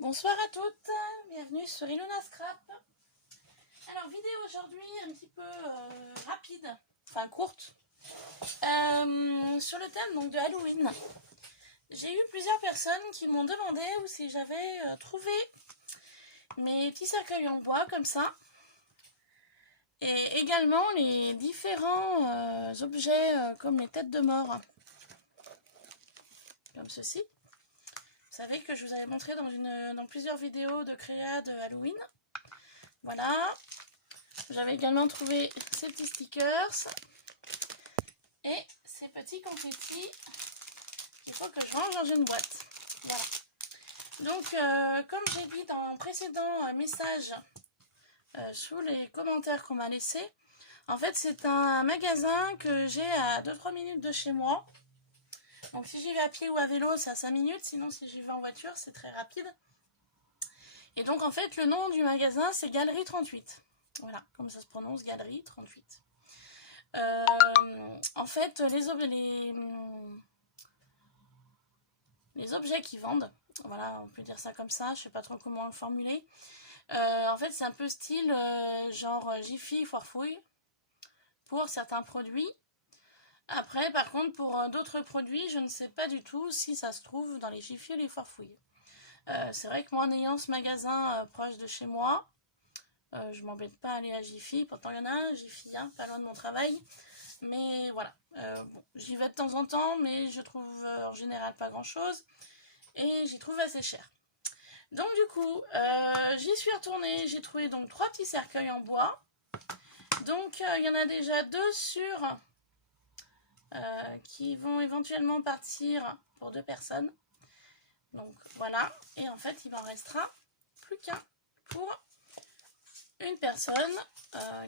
Bonsoir à toutes, bienvenue sur Ilona Scrap. Alors vidéo aujourd'hui un petit peu rapide, enfin courte, sur le thème donc de Halloween. J'ai eu plusieurs personnes qui m'ont demandé où si j'avais trouvé mes petits cercueils en bois comme ça. Et également les différents objets comme les têtes de mort, comme ceci. Vous savez que je vous avais montré dans plusieurs vidéos de créa de Halloween. Voilà. J'avais également trouvé ces petits stickers et ces petits confettis qu'il faut que je range dans une boîte. Voilà. Donc, comme j'ai dit dans un précédent message sous les commentaires qu'on m'a laissé, en fait c'est un magasin que j'ai à 2-3 minutes de chez moi. Donc si j'y vais à pied ou à vélo, c'est à 5 minutes, sinon si j'y vais en voiture, c'est très rapide. Et donc en fait, le nom du magasin, c'est Galerie 38. Voilà, comme ça se prononce, Galerie 38. En fait, les objets qu'ils vendent, voilà, on peut dire ça comme ça, je sais pas trop comment le formuler. En fait, c'est un peu style genre Jiffy, Foirefouille, pour certains produits. Après, par contre, pour d'autres produits, je ne sais pas du tout si ça se trouve dans les Jiffy ou les Foirefouilles. C'est vrai que moi, en ayant ce magasin proche de chez moi, je m'embête pas à aller à Jiffy. Pourtant, il y en a un, Jiffy, hein, pas loin de mon travail. Mais voilà, bon, j'y vais de temps en temps, mais je trouve en général pas grand-chose. Et j'y trouve assez cher. Donc du coup, j'y suis retournée. J'ai trouvé donc 3 petits cercueils en bois. Donc, il y en a déjà 2 sûrs qui vont éventuellement partir pour 2 personnes. Donc voilà, et en fait il m'en restera plus qu'un pour une personne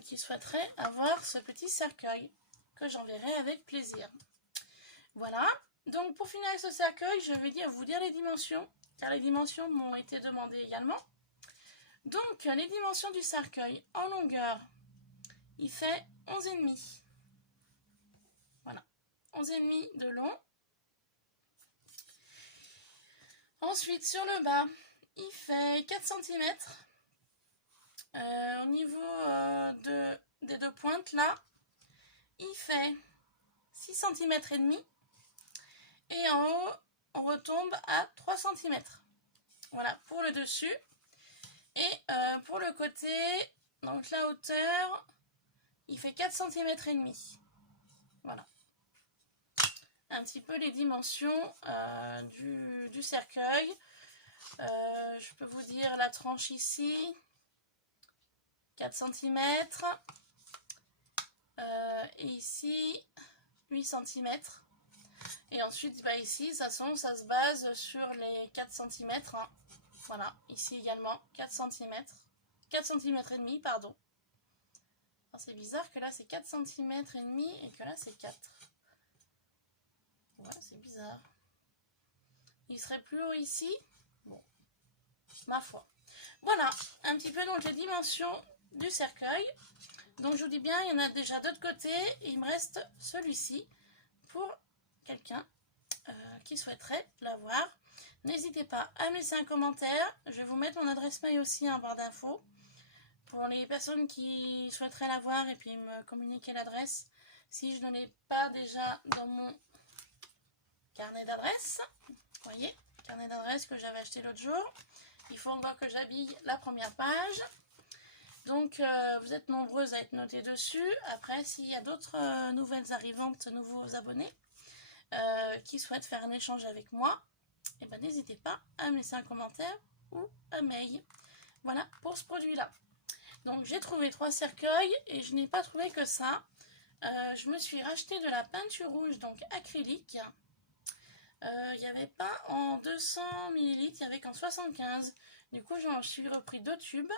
qui souhaiterait avoir ce petit cercueil que j'enverrai avec plaisir. Voilà, donc pour finir avec ce cercueil, je vais vous dire les dimensions, car les dimensions m'ont été demandées également. Donc les dimensions du cercueil en longueur, il fait 11,5. Voilà, 11,5 de long. Ensuite, sur le bas, il fait 4 cm. Au niveau des 2 pointes, là, il fait 6 cm et demi. Et en haut, on retombe à 3 cm. Voilà, pour le dessus. Et pour le côté, donc la hauteur, il fait 4 cm et demi. Voilà. Un petit peu les dimensions du cercueil. Je peux vous dire la tranche ici, 4 cm. Et ici, 8 cm. Et ensuite, bah ici, ça se base sur les 4 cm. Hein. Voilà, ici également, 4 cm. 4 cm et demi, pardon. C'est bizarre que là, c'est 4 cm et demi et que là, c'est 4. Voilà, c'est bizarre. Il serait plus haut ici. Bon, ma foi. Voilà, un petit peu donc les dimensions du cercueil. Donc je vous dis bien, il y en a déjà d'autres côtés. Et il me reste celui-ci pour quelqu'un qui souhaiterait l'avoir. N'hésitez pas à me laisser un commentaire. Je vais vous mettre mon adresse mail aussi en barre d'infos. Pour les personnes qui souhaiteraient l'avoir et puis me communiquer l'adresse. Si je ne l'ai pas déjà dans mon carnet d'adresse. Vous voyez, carnet d'adresse que j'avais acheté l'autre jour. Il faut encore que j'habille la première page. Donc, vous êtes nombreuses à être notées dessus. Après, s'il y a d'autres nouvelles arrivantes, nouveaux abonnés qui souhaitent faire un échange avec moi, eh ben, n'hésitez pas à me laisser un commentaire ou un mail. Voilà pour ce produit-là. Donc, j'ai trouvé 3 cercueils et je n'ai pas trouvé que ça. Je me suis racheté de la peinture rouge, donc acrylique. Il n'y avait pas en 200 ml, il n'y avait qu'en 75. Du coup, j'en suis repris 2 tubes.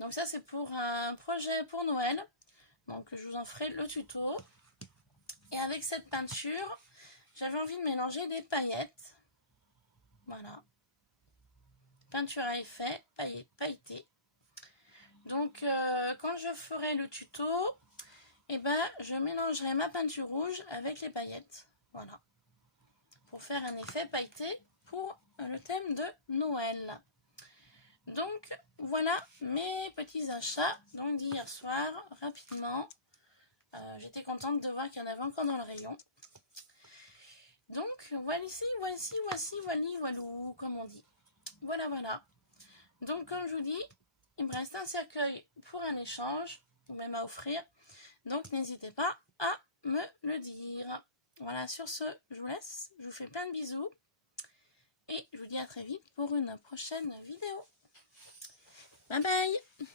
Donc ça, c'est pour un projet pour Noël. Donc je vous en ferai le tuto. Et avec cette peinture, j'avais envie de mélanger des paillettes. Voilà. Peinture à effet, pailleté. Donc quand je ferai le tuto, eh ben, je mélangerai ma peinture rouge avec les paillettes. Voilà. Pour faire un effet pailleté pour le thème de Noël. Donc voilà mes petits achats donc d'hier soir, rapidement. J'étais contente de voir qu'il y en avait encore dans le rayon. Donc voici, voilou, comme on dit. Voilà. Donc comme je vous dis, il me reste un cercueil pour un échange, ou même à offrir. Donc n'hésitez pas à me le dire. Voilà, sur ce, je vous laisse. Je vous fais plein de bisous. Et je vous dis à très vite pour une prochaine vidéo. Bye bye!